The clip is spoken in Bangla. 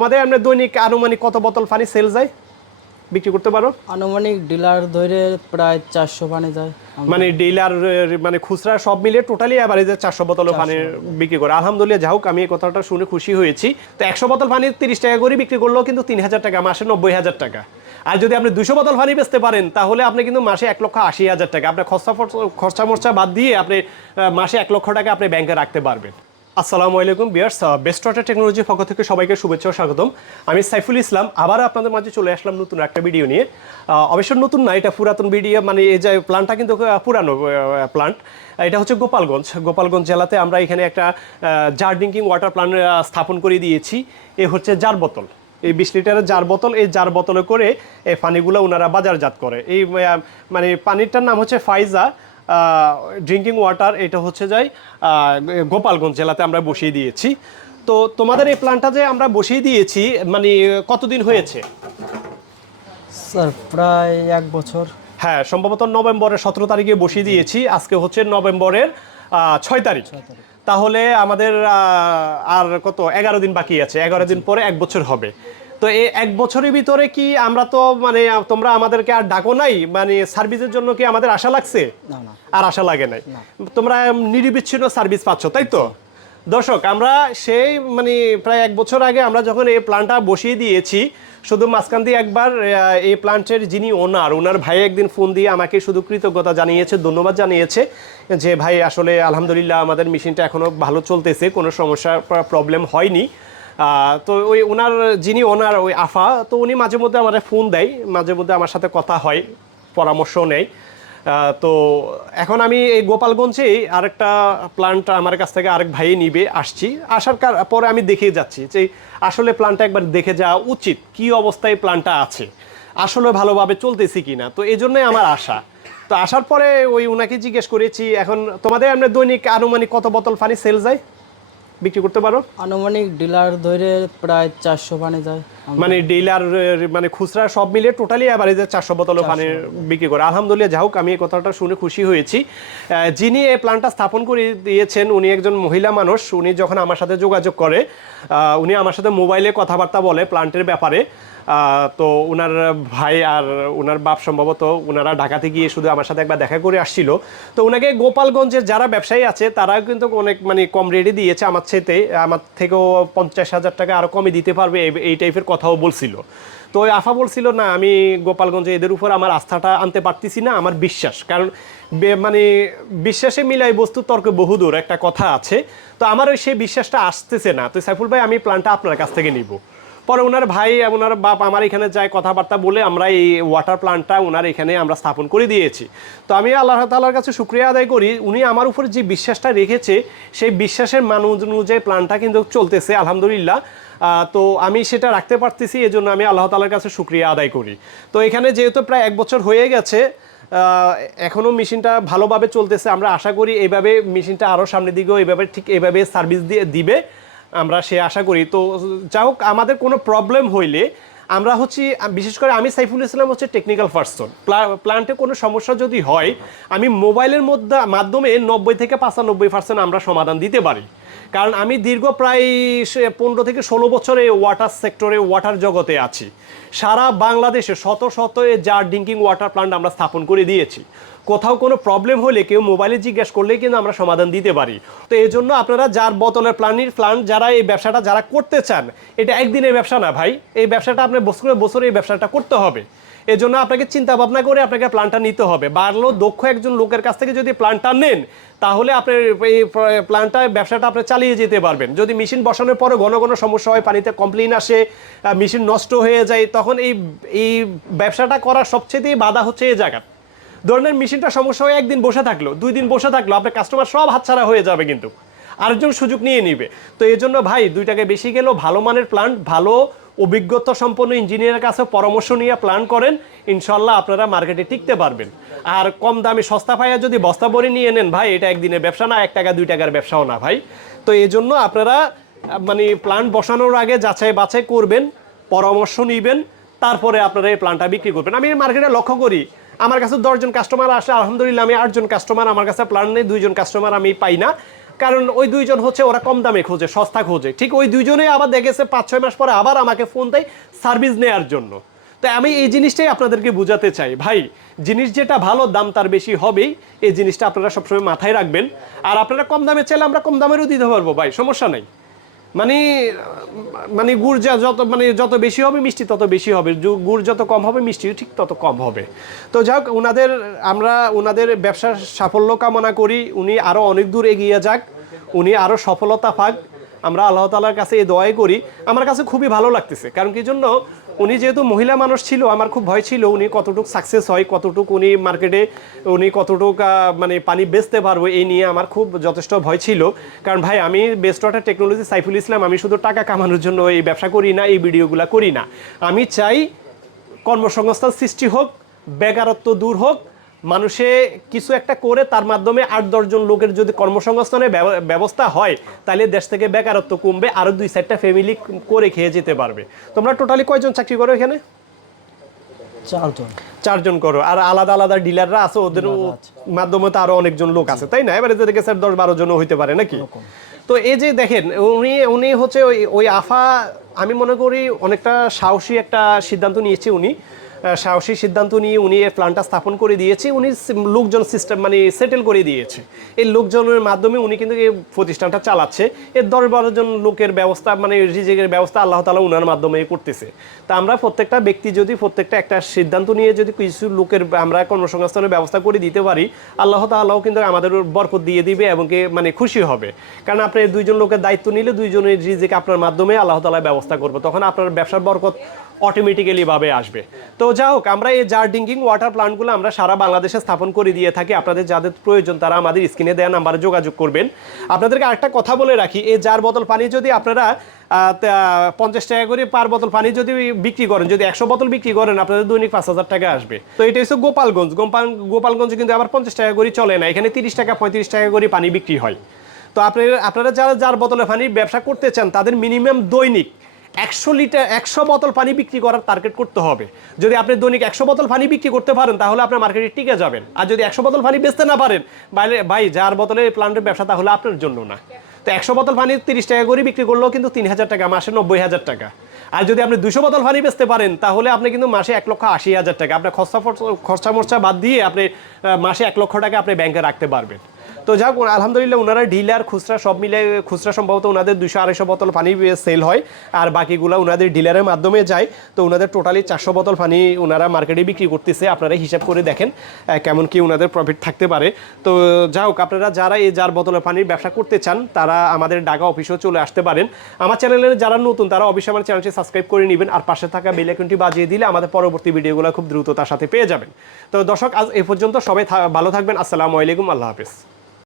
আমাদের আমরা দৈনিক আনুমানিক কত বোতল পানি সেল যায় বিক্রি করতে পারো? আনুমানিক ডিলার ধরে প্রায় 400 পানি যায়। মানে ডিলার মানে খুচরা সব মিলিয়ে টোটালি এভারেজে 400 বোতল পানি বিক্রি করে। আলহামদুলিল্লাহ, যাই হোক, আমি এই কথাটা শুনে খুশি হয়েছি। তো 100 বোতল পানি 30 টাকা করে বিক্রি করলেও কিন্তু 3000 টাকা, মাসে 90,000 টাকা। আর যদি আপনি 200 বোতল পানি বেচতে পারেন তাহলে আপনি কিন্তু মাসে 1,80,000 টাকা আপনার খরচা মরচা বাদ দিয়ে আপনি মাসে 1 লক্ষ টাকা আপনি ব্যাংকে রাখতে পারবেন। আসসালামু আলাইকুম ভিউয়ার্স, বেস্ট ওয়াটার টেকনোলজির পক্ষ থেকে সবাইকে শুভেচ্ছা ও স্বাগতম। আমি সাইফুল ইসলাম আবার আপনাদের মাঝে চলে আসলাম নতুন একটা ভিডিও নিয়ে। অবশ্য নতুন না, এটা পুরাতন ভিডিও, মানে এই যে প্ল্যান্টটা কিন্তু পুরানো প্ল্যান্ট। এটা হচ্ছে গোপালগঞ্জ জেলাতে আমরা এখানে একটা জার ড্রিঙ্কিং ওয়াটার প্ল্যান্ট স্থাপন করে দিয়েছি। এ হচ্ছে জার বোতল, এই 20 লিটারের জার বোতল। এই জার বোতলে করে এই পানিগুলো ওনারা বাজারজাত করে। এই মানে পানিটার নাম হচ্ছে ফাইজা ড্রিঙ্কিং ওয়াটার। এটা হচ্ছে যাই গোপালগঞ্জ জেলাতে আমরা বসিয়ে দিয়েছি। তো তোমাদের এই প্ল্যান্টটা যে আমরা বসিয়ে দিয়েছি, মানে কতদিন হয়েছে? স্যার প্রায় 1 বছর। হ্যাঁ, সম্ভবত নভেম্বরের 17 তারিখে বসিয়ে দিয়েছি। আজকে হচ্ছে নভেম্বরের 6 তারিখ। তাহলে আমাদের আর কত 11 দিন বাকি আছে। 11 দিন পরে 1 বছর হবে। তো এই 1 বছরের ভিতরে কি আমরা তো মানে তোমরা আমাদেরকে আর ডাকো নাই, মানে সার্ভিসের জন্য কি আমাদের আশা লাগছে? না। আর আশা লাগে নাই। তোমরা নিরবিচ্ছিন্ন সার্ভিস পাচ্ছ, তাই তো? দর্শক, আমরা সেই মানে প্রায় 1 বছর আগে আমরা যখন এই প্ল্যান্টটা বসিয়ে দিয়েছি, শুধু মাঝখান দিয়ে একবার এই প্ল্যান্টের যিনি ওনার ভাই একদিন ফোন দিয়ে আমাকে শুধু কৃতজ্ঞতা জানিয়েছে, ধন্যবাদ জানিয়েছে যে ভাই আসলে আলহামদুলিল্লাহ আমাদের মেশিনটা এখনও ভালো চলতেছে, কোনো সমস্যা প্রবলেম হয়নি। তো ওই যিনি ওই আফা, তো উনি মাঝে মধ্যে আমার ফোন দেয়, মাঝে মধ্যে আমার সাথে কথা হয়, পরামর্শ নেয়। তো এখন আমি এই গোপালগঞ্জেই আরেকটা প্ল্যান্ট আমার কাছ থেকে আরেক ভাই নিবে আসছি। আসার পরে আমি দেখে যাচ্ছি যে আসলে প্ল্যান্টটা একবার দেখে যাওয়া উচিত, কি অবস্থায় প্ল্যান্টটা আছে, আসলে ভালোভাবে চলতেছি কিনা। তো এই জন্যই আমার আশা। তো আসার পরে ওই উনাকে জিজ্ঞেস করেছি, এখন তোমাদের আমরা দৈনিক আনুমানিক কত বোতল পানি সেল যায় বিক্রি করতে পারো? আনুমানিক ডিলার ধরে প্রায় 400 পানি যায়। মানে ডিলার মানে খুচরা সব মিলিয়ে টোটালি এভারেজে 400 বোতল পানি বিক্রি করে। আলহামদুলিল্লাহ, যাই হোক, আমি এই কথাটা শুনে খুশি হয়েছি। যিনি এই প্ল্যান্টটা স্থাপন করে দিয়েছেন উনি একজন মহিলা মানুষ। উনি যখন আমার সাথে যোগাযোগ করে, উনি আমার সাথে মোবাইলে কথাবার্তা বলে প্ল্যান্টের ব্যাপারে। তো ওনার ভাই আর ওনার বাপ সম্ভবত ওনারা ঢাকাতে গিয়ে শুধু আমার সাথে একবার দেখা করে আসছিল। তো ওনাকে গোপালগঞ্জের যারা ব্যবসায়ী আছে তারা কিন্তু অনেক মানে কম রেটে দিয়েছে আমার থেকেও 50,000 টাকা আরও কমে দিতে পারবে, এই টাইপের কথাও বলছিল। তো ওই আফা বলছিল না, আমি গোপালগঞ্জে এদের উপর আমার আস্থাটা আনতে পারতেছি না, আমার বিশ্বাস, কারণ মানে বিশ্বাসে মিলাই বস্তু তর্কে বহুদূর একটা কথা আছে। তো আমার ওই সেই বিশ্বাসটা আসতেছে না। তো সাইফুল ভাই, আমি প্ল্যানটা আপনার কাছ থেকে নিব। পরে ওনার ভাই ওনার বাপ আমার এখানে যায়, কথাবার্তা বলে আমরা এই ওয়াটার প্ল্যান্টটা ওনার এখানে আমরা স্থাপন করে দিয়েছি। তো আমি আল্লাহ তাআলার কাছে শুকরিয়া আদায় করি, উনি আমার উপর যে বিশ্বাসটা রেখেছে সেই বিশ্বাসের মান অনুযায়ী প্ল্যানটা কিন্তু চলতেছে আলহামদুলিল্লাহ। তো আমি সেটা রাখতে পারতেছি, এই জন্য আমি আল্লাহ তাআলার কাছে শুকরিয়া আদায় করি। তো এখানে যেহেতু প্রায় 1 বছর হয়ে গেছে, এখনও মেশিনটা ভালোভাবে চলতেছে। আমরা আশা করি এইভাবে মেশিনটা আরও সামনের দিকেও এইভাবে সার্ভিস দিবে, আমরা সে আশা করি। তো যা হোক, আমাদের কোনো প্রবলেম হইলে আমরা বিশেষ করে আমি সাইফুল ইসলাম হচ্ছে টেকনিক্যাল পার্সন। প্ল্যান্টে কোনো সমস্যা যদি হয় আমি মোবাইলের মাধ্যমে 90 থেকে 95% আমরা সমাধান দিতে পারি। কারণ আমি দীর্ঘ প্রায় 15 থেকে 16 বছরে ওয়াটার সেক্টরে, ওয়াটার জগতে আছি। সারা বাংলাদেশে শত জার ড্রিঙ্কিং ওয়াটার প্ল্যান্ট আমরা স্থাপন করে দিয়েছি। কোথাও কোনো প্রবলেম হলে কেউ মোবাইলে জিজ্ঞেস করলেই কিন্তু আমরা সমাধান দিতে পারি। তো এই জন্য আপনারা জার বোতলের প্ল্যান্ট যারা এই ব্যবসাটা যারা করতে চান, এটা একদিনের ব্যবসা না ভাই, এই ব্যবসাটা আপনার বছরে এই ব্যবসাটা করতে হবে। এই জন্য আপনাকে চিন্তা ভাবনা করে আপনাকে প্ল্যানটা নিতে হবে। দক্ষ একজন লোকের কাছ থেকে যদি প্ল্যানটা নেন তাহলে আপনার এই প্ল্যানটা ব্যবসাটা আপনি চালিয়ে যেতে পারবেন। যদি মেশিন বসানোর পরে ঘন সমস্যা হয়, পানিতে কমপ্লেইন আসে, মেশিন নষ্ট হয়ে যায়, তখন এই ব্যবসাটা করার সবচেয়ে বাধা হচ্ছে এই জায়গা। ধরনের মেশিনটা সমস্যা হয়ে 1 দিন বসে থাকলো, 2 দিন বসে থাকলো, আপনার কাস্টমার সব হাতছাড়া হয়ে যাবে, কিন্তু আরেকজন সুযোগ নিয়ে নিবে। তো এই জন্য ভাই 2 টাকা বেশি গেলেও ভালো মানের প্ল্যান্ট, ভালো অভিজ্ঞতা সম্পন্ন ইঞ্জিনিয়ারের কাছে পরামর্শ নিয়ে প্ল্যান করেন, ইনশাল্লাহ আপনারা মার্কেটে টিকতে পারবেন। আর কম দামে সস্তা পাইয়া যদি বস্তা ভরে নিয়ে নেন ভাই, এটা একদিনের ব্যবসা না, 1 টাকা 2 টাকার ব্যবসাও না ভাই। তো এই জন্য আপনারা মানে প্ল্যান্ট বসানোর আগে যাচাই বাছাই করবেন, পরামর্শ নিবেন, তারপরে আপনারা এই প্ল্যান্টটা বিক্রি করবেন। আমি মার্কেটে লক্ষ্য করি, আমার কাছে 10 জন কাস্টমার আসে, আলহামদুলিল্লাহ আমি 8 জন কাস্টমার আমার কাছে প্ল্যান নেই, 2 জন কাস্টমার আমি পাই না। কারণ ওই দুইজন হচ্ছে ওরা কম দামে খোঁজে, সস্তা খোঁজে, ঠিক ওই দুইজনেই আবার দেখেছে 5-6 মাস পরে আবার আমাকে ফোন দেয় সার্ভিস নেওয়ার জন্য। তাই আমি এই জিনিসটাই আপনাদেরকে বোঝাতে চাই, ভাই জিনিস যেটা ভালো দাম তার বেশি হবেই, এই জিনিসটা আপনারা সবসময় মাথায় রাখবেন। আর আপনারা কম দামে চাইলে আমরা কম দামেরও দিতে পারবো ভাই, সমস্যা নাই। মানে মানে গুড় যত বেশি হবে মিষ্টি তত বেশি হবে, গুড় যত কম হবে মিষ্টিও ঠিক তত কম হবে। তো যাক, আমরা ওনাদের ব্যবসার সাফল্য কামনা করি, উনি আরও অনেক দূর এগিয়ে যাক, উনি আরও সফলতা পাক, আমরা আল্লাহ তাআলার কাছে এই দোয়াই করি। আমার কাছে খুবই ভালো লাগতেছে, কারণ কি জন্য, উনি যেহেতু মহিলা মানুষ ছিল, আমার খুব ভয় ছিল উনি কতটুকু সাকসেস হয়, কতটুকু উনি মার্কেটে উনি কতটুকু মানে পানি বেচতে পারবো, এই নিয়ে আমার খুব যথেষ্ট ভয় ছিল। কারণ ভাই আমি best water technology Saiful Islam, আমি শুধু টাকা কামানোর জন্য এই ব্যবসা করি না, এই ভিডিওগুলো করি না। আমি চাই কর্মসংস্থান সৃষ্টি হোক, বেকারত্ব দূর হোক, মানুষে কিছু একটা করে তার মাধ্যমে 8-10 জন লোকের যদি কর্মসংস্থানের ব্যবস্থা হয়, তাহলে দেশ থেকে বেকারত্ব কমবে, আরও 2-4টা ফ্যামিলি করে খেয়ে যেতে পারবে। তোমরা টোটালি কয়জন চাকরি করো এখানে? 4 জন করো, আর আলাদা আলাদা ডিলাররা আছে, ওদের মাধ্যমে তো আরো অনেকজন লোক আছে, তাই না? এবারে যদি 10-12 জন হইতে পারে নাকি? তো এই যে দেখেন, উনি হচ্ছে ওই আফা, আমি মনে করি অনেকটা সাহসী একটা সিদ্ধান্ত নিয়েছে উনি। সাহসী সিদ্ধান্ত নিয়ে উনি এই প্ল্যানটা স্থাপন করে দিয়েছে, উনি লোকজন সিস্টেম মানে সেটেল করে দিয়েছে। এই লোকজনের মাধ্যমে উনি কিন্তু এই প্রতিষ্ঠানটা চালাচ্ছে। এর 10-12 জন লোকের ব্যবস্থা মানে রিজিকের ব্যবস্থা আল্লাহ তাআলা উনার মাধ্যমে করতেছে। তা আমরা প্রত্যেকটা ব্যক্তি যদি প্রত্যেকটা একটা সিদ্ধান্ত নিয়ে যদি কিছু লোকের আমরা কর্মসংস্থানের ব্যবস্থা করে দিতে পারি, আল্লাহ তাআলাও কিন্তু আমাদের বরকত দিয়ে দিবে এবং মানে খুশি হবে। কারণ আপনি 2 জন লোকের দায়িত্ব নিলে 2 জনের রিজিক আপনার মাধ্যমে আল্লাহ তাআলা ব্যবস্থা করবে, তখন আপনার ব্যবসার বরকত অটোমেটিক্যালি ভাবে আসবে। তো যা হোক, আমরা এই জার ড্রিঙ্কিং ওয়াটার প্ল্যান্টগুলো আমরা সারা বাংলাদেশে স্থাপন করে দিয়ে থাকি। আপনাদের যাদের প্রয়োজন তারা আমাদের স্ক্রিনে দেওয়া নাম্বারে যোগাযোগ করবেন। আপনাদেরকে আরেকটা কথা বলে রাখি, এই জার বোতল পানি যদি আপনারা 50 টাকা করে পার বোতল পানি যদি বিক্রি করেন, যদি 100 বোতল বিক্রি করেন, আপনাদের দৈনিক 5000 টাকা আসবে। তো এটা হচ্ছে গোপালগঞ্জ কিন্তু আবার 50 টাকা করে চলে না, এখানে 30 টাকা 35 টাকা করে পানি বিক্রি হয়। তো আপনারা যারা জার বোতলে পানি ব্যবসা করতে চান, তাদের মিনিমাম দৈনিক 100 বোতল পানি বিক্রি করার টার্গেট করতে হবে। যদি আপনি দৈনিক 100 বোতল পানি বিক্রি করতে পারেন, তাহলে আপনার মার্কেটে টিকে যাবেন। আর যদি 100 বোতল পানি বেচতে না পারেন, ভাই যার বোতলে প্ল্যান্টের ব্যবসা, তাহলে আপনার জন্য না। তো 100 বোতল পানি 30 টাকা করে বিক্রি করলেও কিন্তু 3000 টাকা, মাসে 90,000 টাকা। আর যদি আপনি 200 বোতল পানি বেচতে পারেন, তাহলে আপনি কিন্তু মাসে 1,80,000 টাকা, আপনার খরচা মরচা বাদ দিয়ে আপনি মাসে 1 লক্ষ টাকা আপনি ব্যাংকে রাখতে পারবেন। তো যাক, আলহামদুলিল্লাহ ওনারা ডিলার খুচরা সব মিলে, খুচরা সম্ভবত ওনাদের 200-250 বোতল পানি সেল হয়, আর বাকিগুলো ওনাদের ডিলারের মাধ্যমে যায়। তো ওনাদের টোটালি 400 বোতল পানি ওনারা মার্কেটে বিক্রি করতেছে। আপনারা হিসাব করে দেখেন কেমন কি ওনাদের প্রফিট থাকতে পারে। তো যা হোক, আপনারা যারা এই জার বোতলের পানির ব্যবসা করতে চান, তারা আমাদের ঢাকা অফিসেও চলে আসতে পারেন। আমার চ্যানেলে যারা নতুন, তারা অবশ্যই আমার চ্যানেলটি সাবস্ক্রাইব করে নেবেন, আর পাশে থাকা বেল আইকনটি বাজিয়ে দিলে আমাদের পরবর্তী ভিডিওগুলো খুব দ্রুততার সাথে পেয়ে যাবেন। তো দর্শক, আজ এ পর্যন্ত, সবাই ভালো থাকবেন। আসসালামু আলাইকুম, আল্লাহ হাফেজ।